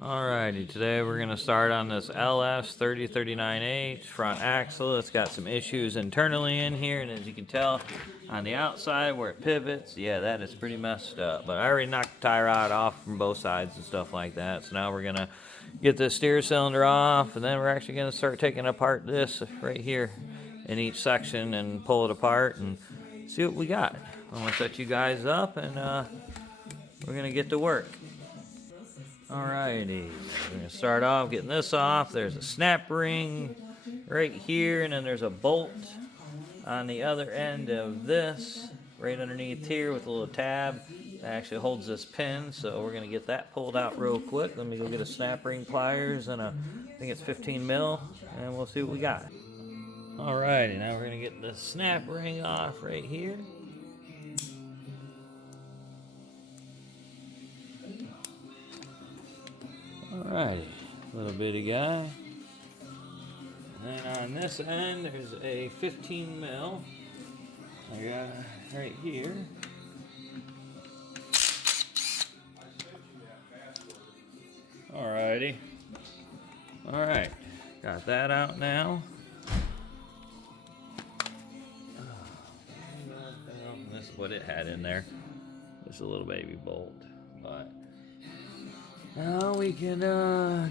Alrighty, today we're going to start on this R3039H front axle. It's got some issues internally in here, and as you can tell on the outside where it pivots, yeah, that is pretty messed up. But I already knocked the tie rod off from both sides and stuff like that, so now we're going to get the steer cylinder off, and then we're actually going to start taking apart this right here in each section and pull it apart and see what we got. I'm going to set you guys up, and we're going to get to work. Alrighty, we're going to start off getting this off. There's a snap ring right here, and then there's a bolt on the other end of this, right underneath here with a little tab that actually holds this pin. So we're going to get that pulled out real quick. Let me go get a snap ring pliers and I think it's 15 mil, and we'll see what we got. Alrighty, now we're going to get the snap ring off right here. Alrighty, little bitty guy. And then on this end, there's a 15 mil. I got right here. Alrighty. Alright, got that out now. This is what it had in there. Just a little baby bolt, but now we can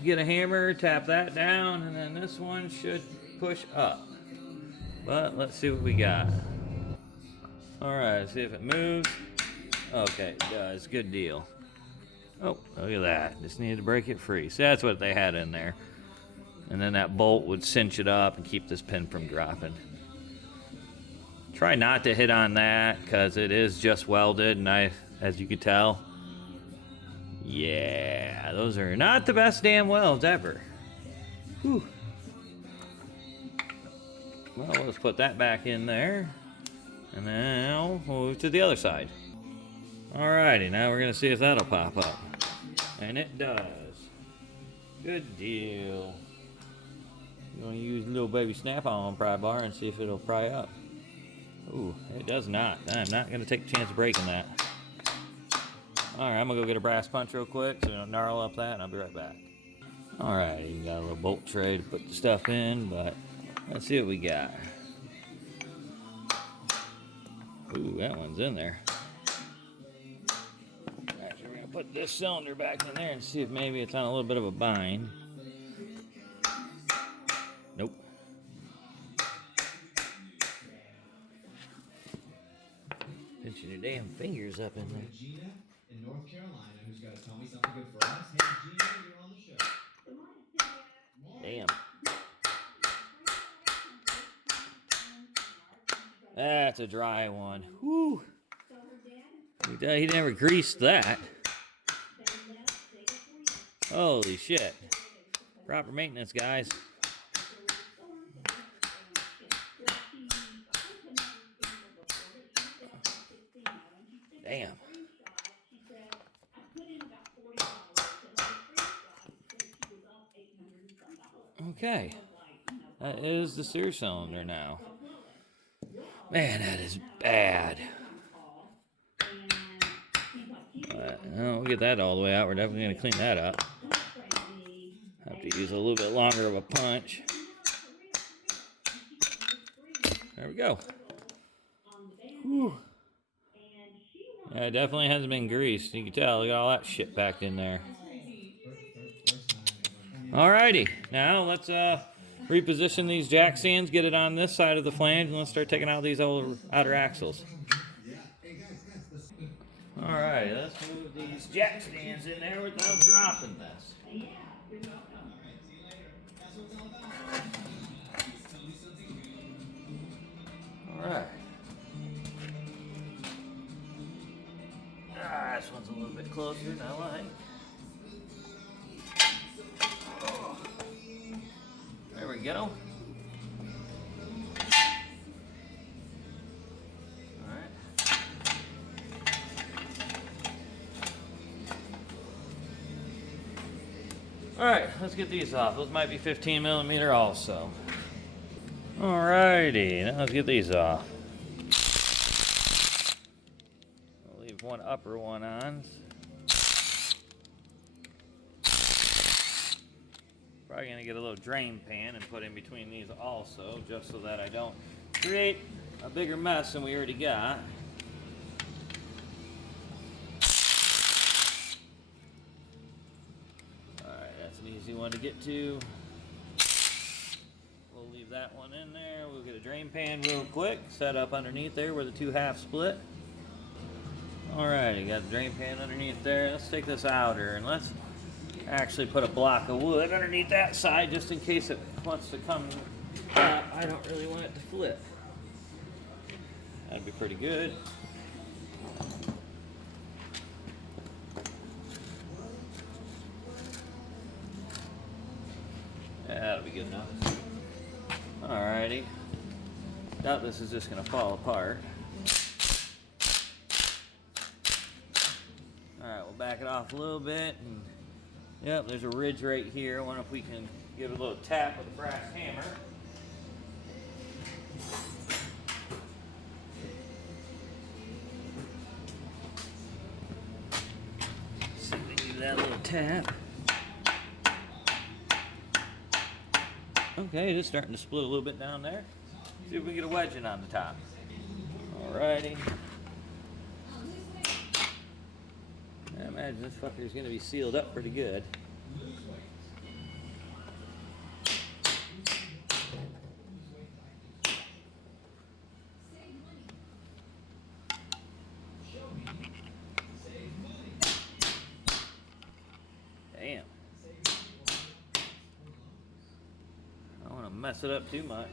get a hammer, tap that down, and then this one should push up. But let's see what we got. Alright, see if it moves. Okay, it does. Good deal. Oh, look at that. Just needed to break it free. So that's what they had in there. And then that bolt would cinch it up and keep this pin from dropping. Try not to hit on that because it is just welded, and as you can tell, yeah, those are not the best damn welds ever. Whew. Well, let's put that back in there. And now we'll move to the other side. Alrighty, now we're going to see if that'll pop up. And it does. Good deal. I'm going to use a little baby snap-on pry bar and see if it'll pry up. Ooh, it does not. I'm not going to take a chance of breaking that. Alright, I'm going to go get a brass punch real quick so we don't gnarl up that, and I'll be right back. Alright, you got a little bolt tray to put the stuff in, but let's see what we got. Ooh, that one's in there. Actually, we're going to put this cylinder back in there and see if maybe it's on a little bit of a bind. Nope. Pinching your damn fingers up in there. In North Carolina, who's got to tell me something good for us. Hey, Gina, you're on the show. Damn. That's a dry one. Whew. He never greased that. Holy shit. Proper maintenance, guys. Damn. Okay, that is the steer cylinder now. Man, that is bad. We'll get that all the way out. We're definitely going to clean that up. Have to use a little bit longer of a punch. There we go. Whew. Yeah, it definitely hasn't been greased. You can tell, look at all that shit packed in there. Alrighty, now let's reposition these jack stands, get it on this side of the flange, and let's start taking out these old outer axles. Alright, let's move these jack stands in there without dropping this. Alright. This one's a little bit closer than I like. There we go. Alright. Alright, let's get these off. Those might be 15 millimeter also. Alrighty, now let's get these off. I'll leave one upper one on. Probably gonna get a little drain pan and put in between these also, just so that I don't create a bigger mess than we already got. Alright, that's an easy one to get to. We'll leave that one in there. We'll get a drain pan real quick, set up underneath there where the two halves split. Alrighty, got the drain pan underneath there. Let's take this outer and let's actually put a block of wood underneath that side just in case it wants to come up. I don't really want it to flip. That'd be pretty good. Yeah, that'll be good enough. Alrighty. Doubt this is just gonna fall apart. Alright, we'll back it off a little bit. And yep, there's a ridge right here. I wonder if we can give it a little tap with a brass hammer. See if we can give that a little tap. Okay, just starting to split a little bit down there. See if we can get a wedge in on the top. Alrighty. I imagine this fucker is going to be sealed up pretty good. Damn. I don't want to mess it up too much.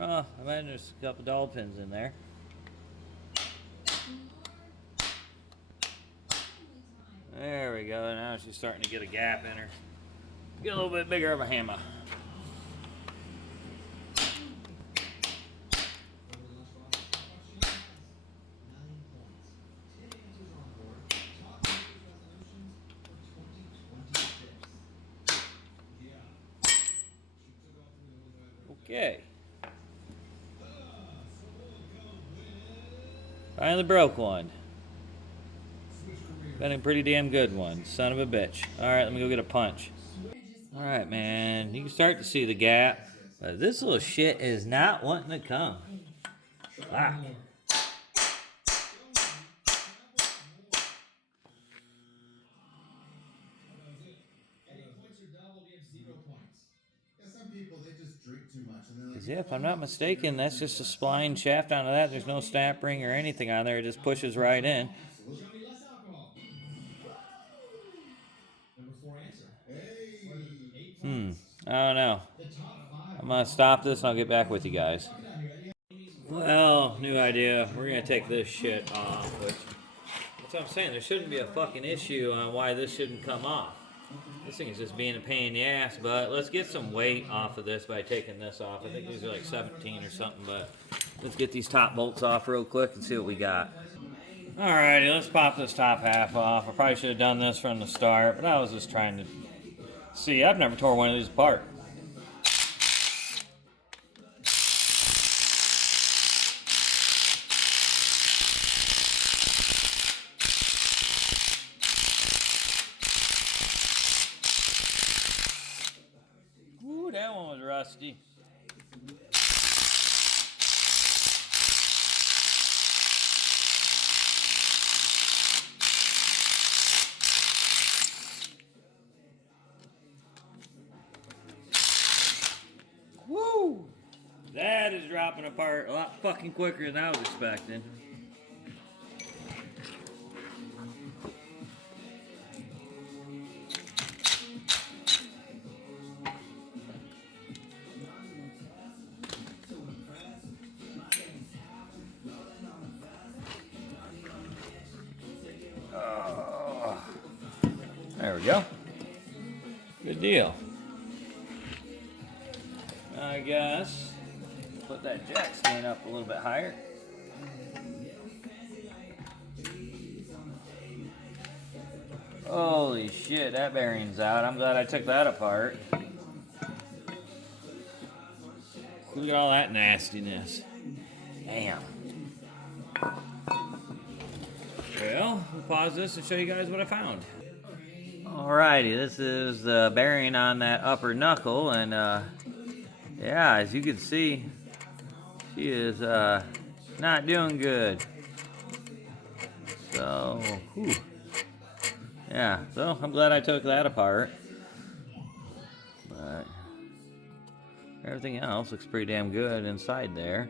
I imagine there's a couple doll pins in there. There we go. Now she's starting to get a gap in her. Get a little bit bigger of a hammer. Okay. Finally broke one. Got a pretty damn good one. Son of a bitch. Alright, let me go get a punch. Alright, man. You can start to see the gap. But this little shit is not wanting to come. Fuck. Because, yeah, if I'm not mistaken, that's just a spline shaft onto that. There's no snap ring or anything on there. It just pushes right in. I don't know. I'm going to stop this and I'll get back with you guys. Well, new idea. We're going to take this shit off. Which, that's what I'm saying. There shouldn't be a fucking issue on why this shouldn't come off. This thing is just being a pain in the ass, but let's get some weight off of this by taking this off. I think these are like 17 or something, but let's get these top bolts off real quick and see what we got. Alrighty, let's pop this top half off. I probably should have done this from the start, but I was just trying to see. I've never tore one of these apart. Ooh, that one was rusty. Woo! That is dropping apart a lot fucking quicker than I was expecting. Oh, there we go. Good deal. I guess put that jack stand up a little bit higher. Holy shit, that bearing's out. I'm glad I took that apart. Look at all that nastiness. Damn. Well, we'll pause this and show you guys what I found. Alrighty, this is the bearing on that upper knuckle, and yeah, as you can see, she is not doing good. So, whew. Yeah, so I'm glad I took that apart. But everything else looks pretty damn good inside there.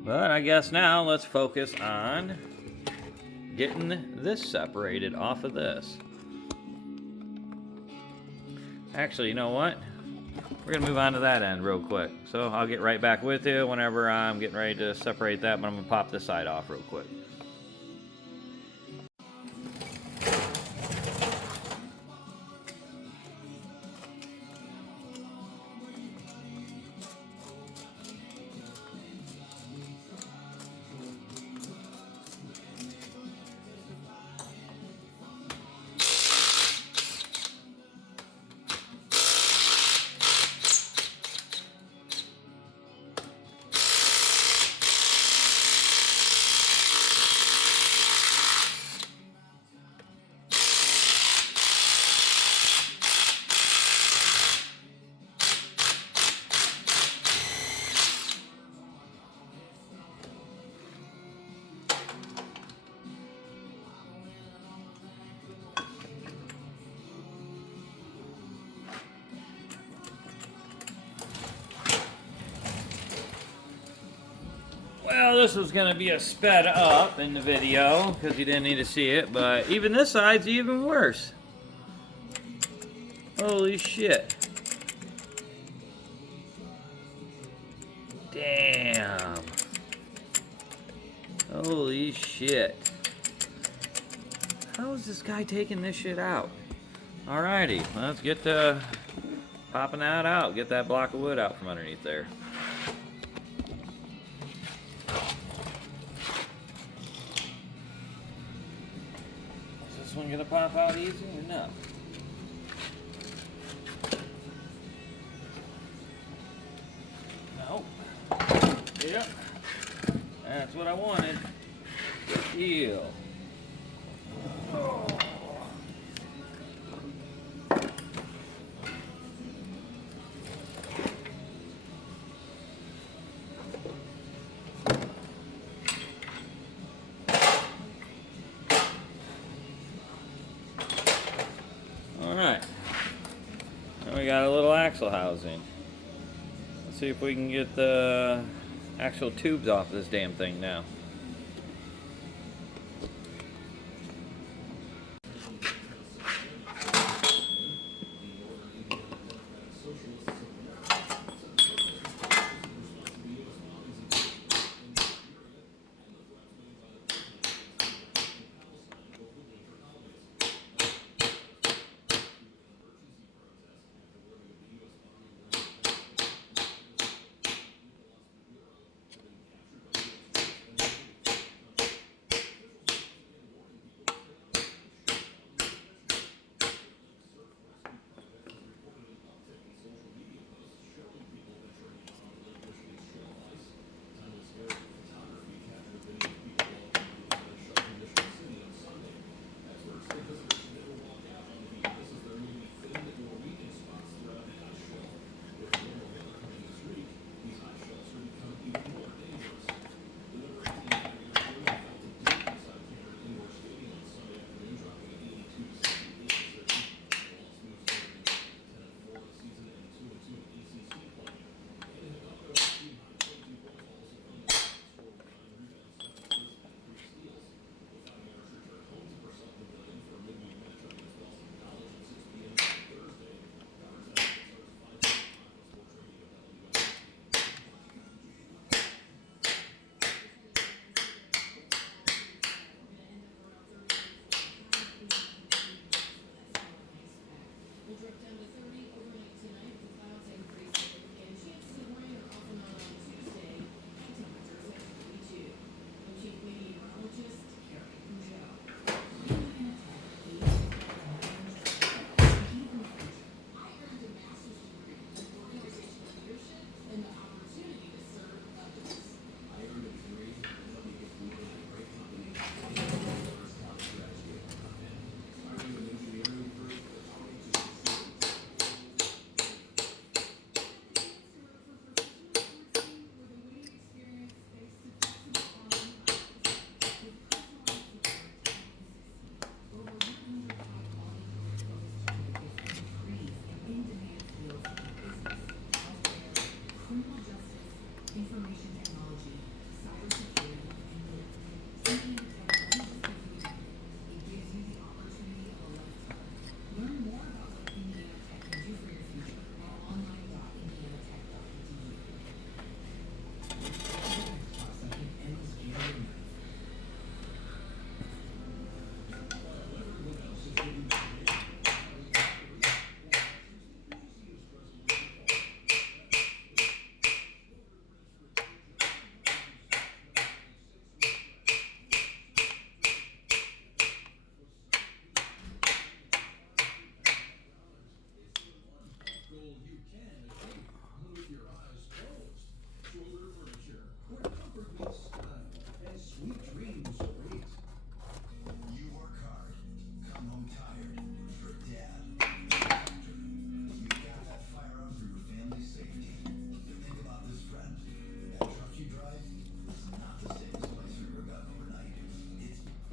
But I guess now let's focus on getting this separated off of this. Actually, you know what? We're gonna move on to that end real quick. So I'll get right back with you whenever I'm getting ready to separate that, but I'm gonna pop this side off real quick. Well, this was going to be a sped up in the video because you didn't need to see it, but even this side's even worse. Holy shit. Damn. Holy shit. How is this guy taking this shit out? Alrighty, let's get to popping that out. Get that block of wood out from underneath there. Is this one gonna pop out easy or no? Nope. Yep. That's what I wanted. Good deal. Oh. Alright. Now we got a little axle housing. Let's see if we can get the actual tubes off this damn thing now.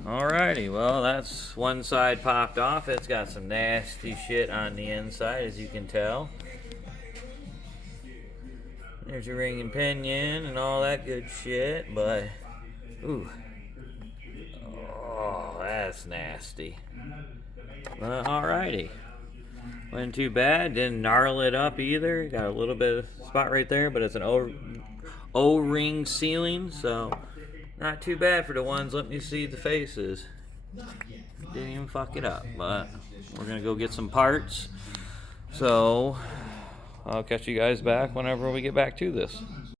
Alrighty, well, that's one side popped off. It's got some nasty shit on the inside, as you can tell. There's your ring and pinion and all that good shit, but ooh, oh, that's nasty. But alrighty, wasn't too bad. Didn't gnarl it up either. Got a little bit of spot right there, but it's an O-ring sealing, so not too bad for the ones. Let me see the faces. Didn't even fuck it up, but we're gonna go get some parts. So I'll catch you guys back whenever we get back to this.